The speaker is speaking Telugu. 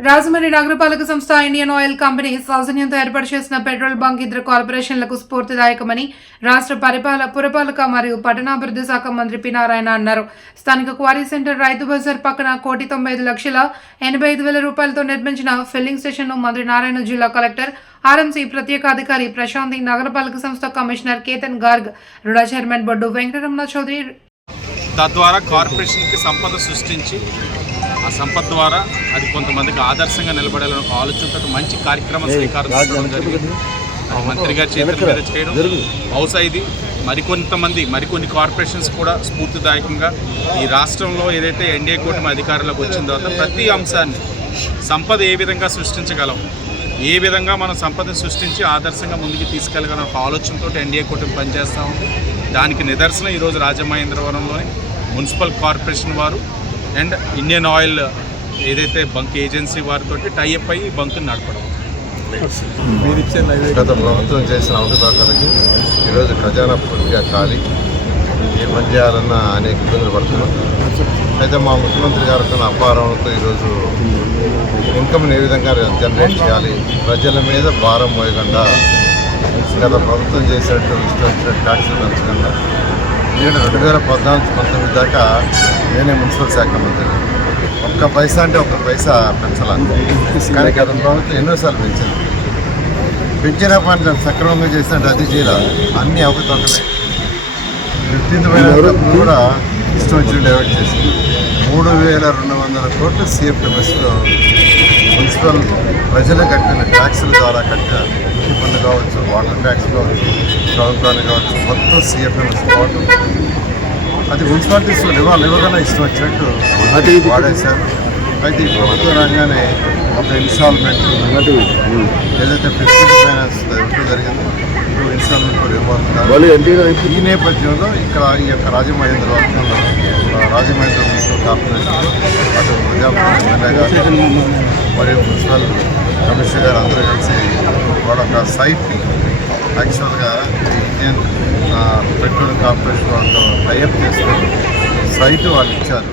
రాజమండ్రి నగరపాలక సంస్థ ఇండియన్ ఆయిల్ కంపెనీ సౌజన్యంతో ఏర్పాటు చేసిన పెట్రోల్ బంక్ ఇద్దరు కార్పొరేషన్లకు స్ఫూర్తిదాయకమని రాష్ట్ర పరిపాల పురపాలక మరియు పట్టణాభివృద్ధి శాఖ మంత్రి పి నారాయణ అన్నారు. స్థానిక క్వారీ సెంటర్ రైతు బజార్ పక్కన కోటి తొంభై ఐదు లక్షల ఎనభై ఐదు వేల రూపాయలతో నిర్మించిన ఫిల్లింగ్ స్టేషన్ను మంత్రి నారాయణ జిల్లా కలెక్టర్ ఆర్ఎంసీ ప్రత్యేక అధికారి ప్రశాంతి నగరపాలక సంస్థ commissioner Ketan Garg RUDA chairman Boddu Venkataramana Chowdary తద్వారా కార్పొరేషన్కి సంపద సృష్టించి ఆ సంపద ద్వారా అది కొంతమందికి ఆదర్శంగా నిలబడాలని ఒక ఆలోచనతో మంచి కార్యక్రమం శ్రీకారం చుట్టడం జరిగింది. మంత్రి గారి చేతుల మీద చేయడం. బహుశా ఇది మరికొంతమంది మరికొన్ని కార్పొరేషన్స్ కూడా స్ఫూర్తిదాయకంగా ఈ రాష్ట్రంలో ఏదైతే ఎన్డీఏ కూటమి అధికారంలోకి వచ్చిన తర్వాత ప్రతి అంశాన్ని సంపద ఏ విధంగా సృష్టించగలం ఏ విధంగా మనం సంపదను సృష్టించి ఆదర్శంగా ముందుకు తీసుకెళ్ళగలం ఒక ఆలోచనతో ఎన్డీఏ కూటమి పనిచేస్తూ ఉంది. దానికి నిదర్శనం ఈరోజు రాజమహేంద్రవరంలోని మున్సిపల్ కార్పొరేషన్ వారు అండ్ ఇండియన్ ఆయిల్ ఏదైతే బంక్ ఏజెన్సీ వారితో టైఅప్ అయ్యి బంక్ నడపడం. గత ప్రభుత్వం చేసిన అవకతవకలకి ఈరోజు ఖజానా పూర్తిగా ఖాళీ. ఏ పని చేయాలన్నా అనేక ఇబ్బందులు పడుతున్నాం. అయితే మా ముఖ్యమంత్రి గారు కొన్ని అపారంతో ఈరోజు ఇన్కమ్ని ఏ విధంగా జనరేట్ చేయాలి? ప్రజల మీద భారం మోయకుండా గత ప్రభుత్వం చేసినట్టు ఇష్టం వచ్చినట్టు ట్యాక్సులు పెంచకుండా నేను రెండు వేల పద్నాలుగు పంతొమ్మిది దాకా నేనే మున్సిపల్ శాఖ మంత్రి. ఒక్క పైసా అంటే ఒక్క పైసా పెంచాలి కానీ గత ప్రభుత్వం ఎన్నోసార్లు పెంచింది. పెంచిన పని సక్రమంగా చేసినట్టు అది చేయాలి. అన్ని అవకతవకలే. ఫిఫ్టీన్త్ కూడా ఇష్టం వచ్చిన డైవర్ట్ చేసి. మూడు వేల రెండు వందల కోట్లు సిఎఫ్ఎంఎస్లో మున్సిపల్ ప్రజలు కట్టిన ట్యాక్సుల ద్వారా కట్టిన ఇంటి పన్ను కావచ్చు వాటర్ ట్యాక్స్ కావచ్చు ప్లాన్ కావచ్చు మొత్తం సిఎఫ్ఎంఎస్ పోవటం అది మున్సిపాలిటీస్ ఇవ్వాలి ఇవ్వగానే ఇష్టం వచ్చినట్టు వాడేశారు. అయితే ఈ ప్రభుత్వం రాగానే ఒక ఇన్స్టాల్మెంట్ ఏదైతే ఫిఫ్టీన్ ఫైనాన్స్ జరిగిందో ఇప్పుడు ఇన్స్టాల్మెంట్ ఇవ్వబోతున్నారు. ఈ నేపథ్యంలో ఇక్కడ ఈ యొక్క రాజమహేంద్ర వర్గంలో రాజమహేంద్ర మున్సిపల్ కార్పొరేషన్లో అటు ప్రజాప్రతినిధి ఎమ్మెల్యే గారు మరియు మున్సిపల్ కమిషనర్ గారు అందరూ కలిసి వాళ్ళ ఒక సైట్ని యాక్చువల్గా ఇండియన్ పెట్రోల్ కార్పొరేషన్ వాళ్ళతో టైఅప్ చేసుకొని సైట్ వాళ్ళు ఇచ్చారు.